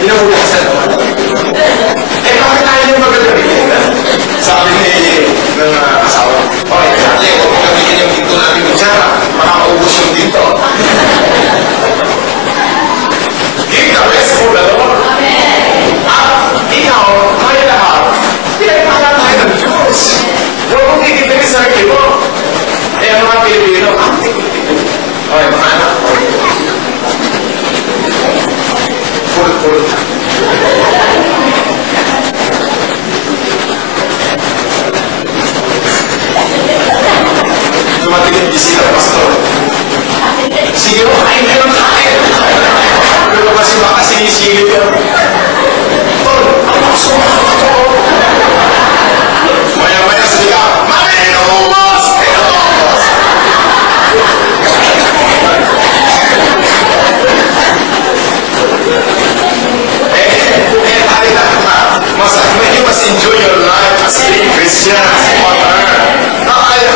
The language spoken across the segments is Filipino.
Inabukasan naman. Eh, bakit tayo yung magagabihin? Sabi ng asawa, okay, kasi huwag mong gamitin yung dito natin yung tsara, makakaubos yung dito. Give the rest for the Lord. At ikaw, kaya lahat, pinagpala tayo ng Diyos. Huwag mong ikitin sa sarili mo. Eh, ang mga Pilipino, okay, mga anak. Pulot-pulot. Dumating yung bisita, pastor. Sige mo, kain kayo ng kain. Pero kasi baka sinisigil ka. Tol, ang makasumahan ako. Maya-maya sa liga, Mamenos! Menos! Tayo na mas enjoy your life as a Christian. Kaya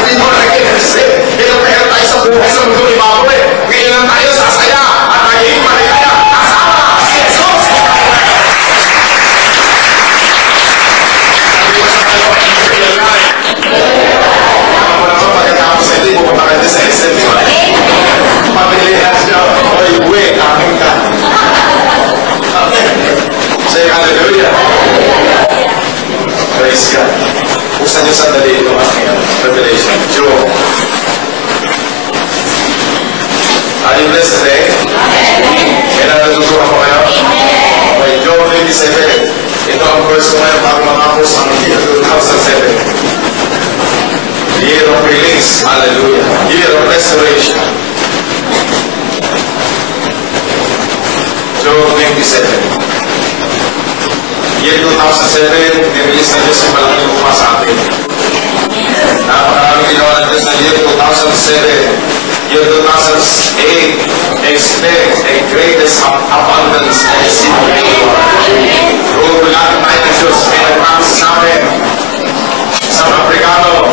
hindi mo nag-inisip. Pinapahira tayo sa buhay sa mundo ni Bago eh. Kailan tayo sasaya at naging maligaya kasama si Jesus. Sabi ko sa kayo, enjoy your life. Alam mo naman, pagkatapos na ito, pupunta kayo sa SM. Pabilihan siya. Oy, uwi, kaming ka. Say hallelujah. Praise God. Buksan niyo sandali ito ang Revelation. Job. Are you blessed today? Kaya natutuwa ko kayo? Okay, Job 27. Ito ang verse ko ngayon bago matapos ang year 2007. Year of release. Hallelujah. Year of restoration. Job 27. Year 2007, nirelease na Diyos yung malaking lupa sa atin. Napakaraming ginawa ng Diyos na year 2007. Year 2008, expect a greatest abundance and a simple. Roon ko lahat tayo ng Diyos. May nag-promise sa akin. Sa Africano,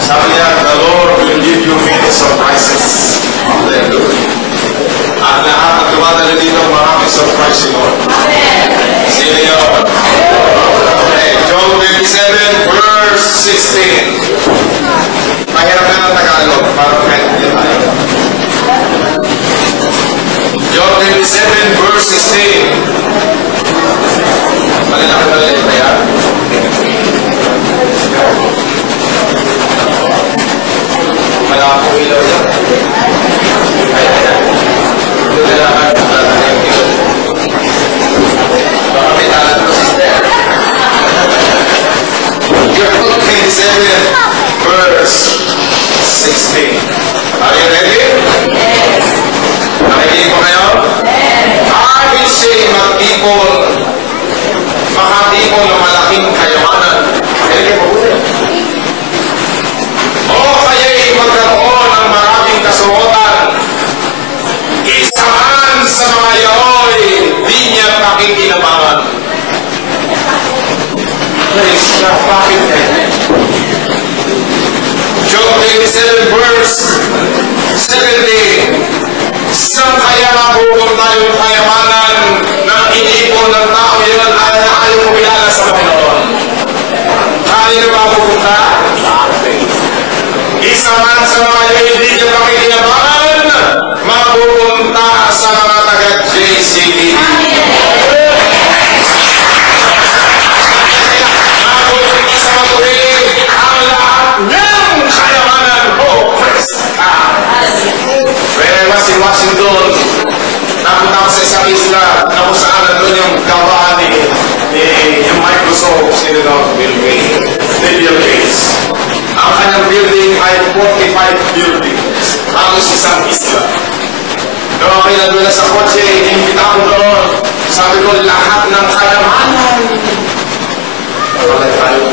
sabi niya, the Lord will give you many surprises. Hallelujah. At lahat ng dumadala dito, maraming surprise si Lord. Sino yun? Okay, Job 27, verse 16. Mahirap na ng Tagalog, para pwede tayo. Job 27, verse 16. Malalaki na lang ba yan? Malaki po ilaw yan. Ayan. Ito na lang ang baka may talat mo, sister. Job 27, verse 16. Are you ready? Yes. Nakikinig po kayo? I will say, mga people na malaking kayamanan. Nakikinig po po. O kaya'y magkaroon ng maraming kasuotan. Isaan sa mga yaoy, di niya pakikinabangan. Praise God, bakit eh? Job 27 verse 17. Saan kaya napupunta yung kayamanan ng inipon ng tao yun ay ayaw mo kilala sa Panginoon? Kanino ba pupunta? Isa man sa mga yaoy, di niya pakikinabangan, mapupunta sa mga taga-JCD. Mapupunta sa matuwid ang lahat ng kayamanan mo. Pero si Washington, napunta ko sa isang isla na kung saan nandun yung gawahan ni Microsoft, sino na Bill Gates. Ang kanyang building ay 45 buildings. Halos isang isla. Pero ako nandun na sa kotse, inimbita ko doon. Sabi ko, lahat ng kayamanan. Palay tayo.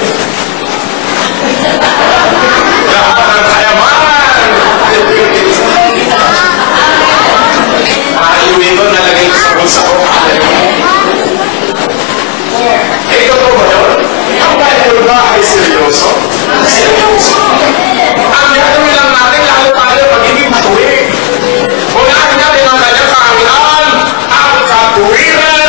Lahat ng kayamanan. Mahiwi ko, nalagay ko sa bulsa ko. Eh, totoo ba yun? Ang Bible ba ay seryoso? Seryoso. Ang gagawin lang natin, lalo tayo magiging matuwid. Kung natin natin ang kanyang kahanginan, ang katuwiran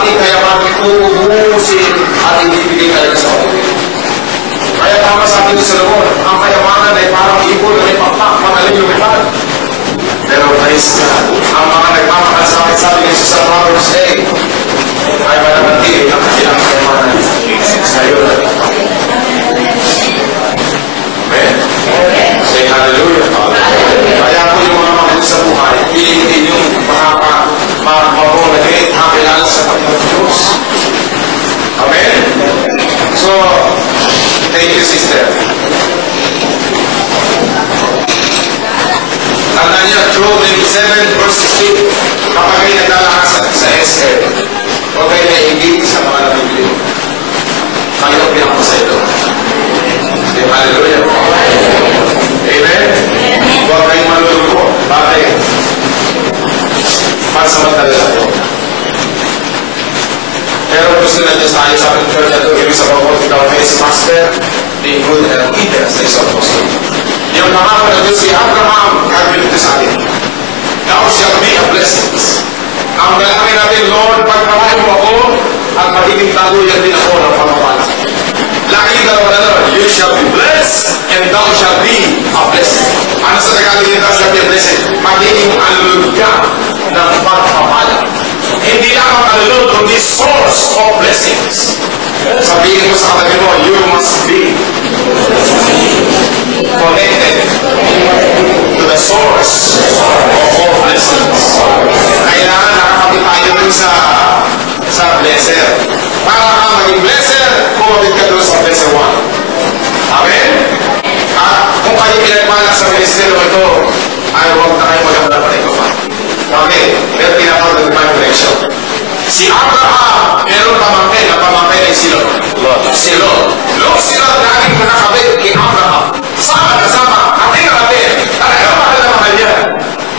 ating kayamanan uubusin at ibibigay talaga sa atin. Kaya tama sabi ko sa Lord, ang kayamanan ay parang ipon na may pakpak, magaling lumipad. Pero praise God, ang mga nagmamahal sa akin, sabi ni Jesus sa Proverbs 8, ay malamantin ang kanilang kayamanan sa iyo. Amen? Say hallelujah. Kaya po yung mga mahal sa buhay, pilitin yung makapag-mabolagay ang kailangan sa Panginoon Diyos. Amen? So, thank you, sister. Tanda niya, Job 27 verse 16, kapag kayo naglalakad sa SM, huwag kayo naigit sa mga nabibili. Kayo ang pinako sa ito. Say hallelujah. Amen? Huwag kayong maluluko. Bakit? Pansamantala ito. Pero gusto na Diyos tayo sa ating church na ito, ibig sa pagkakot ikaw kayo si Master, being good and leader sa isang apostle. Yung nangako na Diyos si Abraham, gagawin ito sa atin. Thou shall be a blessing. Ang dalangin natin, Lord, pagpalain mo ako at magiging taluyan din ako ng pamamalas. Lagi dalawa, you shall be blessed and thou shall be a blessing. Ano sa Tagalog yun, thou shall be a blessing? Magiging alulog ka ng pagpapala. Hindi lang ang alulog, kundi source of blessings. Sabihin mo sa katabi mo, you must be connected to the source of all blessings. Kailangan nakakapit tayo dun sa blesser. Para ka maging blesser, kumapit ka dun sa blesser one. Amen? At kung kayo pinagpala sa ministeryo ito, ay huwag na kayo maganda pa ito pa. Okay? Pero pinapagod ng connection. Si Abraham, meron pamangkin, ang pamangkin ay si Lot. Si Lot. Lot sila laging nakakabit kay Abraham. Sama na sama, ating natin. Talagang mahal na mahal yan.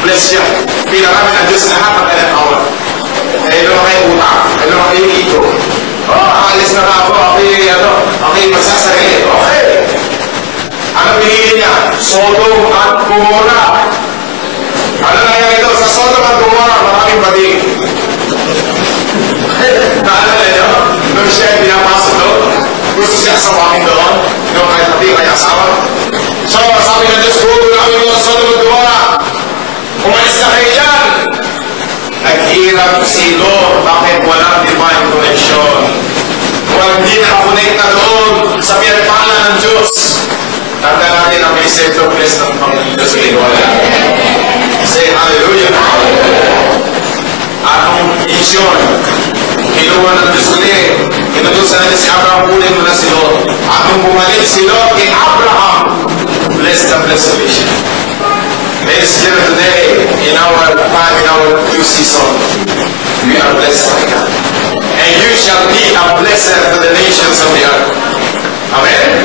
Bless siya. Pinarami ng Diyos lahat ng kanyang awa. Ano kayo utang? Ano kayo ito? Aalis na nga ako. Ako'y magsasarili. Okay. Ano pinili niya? Sodom at Gomorra. Ano nangyari ito? Sa Sodom at Gomorra, maraming bading. Naalala niyo? Nung siya ay pinapasok doon, gusto siya asawahin doon, yung kaya pati kaya asawa. So, sabi na Diyos, huwag namin mo sa Sodom at Gomorra. Umalis na kayo yan. Naghirap si Lord, bakit walang divine connection? Kung hindi nakakonect na doon sa pinagpala ng Diyos, tanda natin ang may sector place ng Panginoon Diyos sa Iwala. Say hallelujah. Anong mission? Kinuha ng Diyos ulit. Inutusan natin si Abraham, kunin mo na si Lot. Anong bumalik si Lot kay Abraham? Bless the blessed vision. Ladies and gentlemen, today, in our time, in our new season, we are blessed by God. And you shall be a blessing to the nations of the earth. Amen?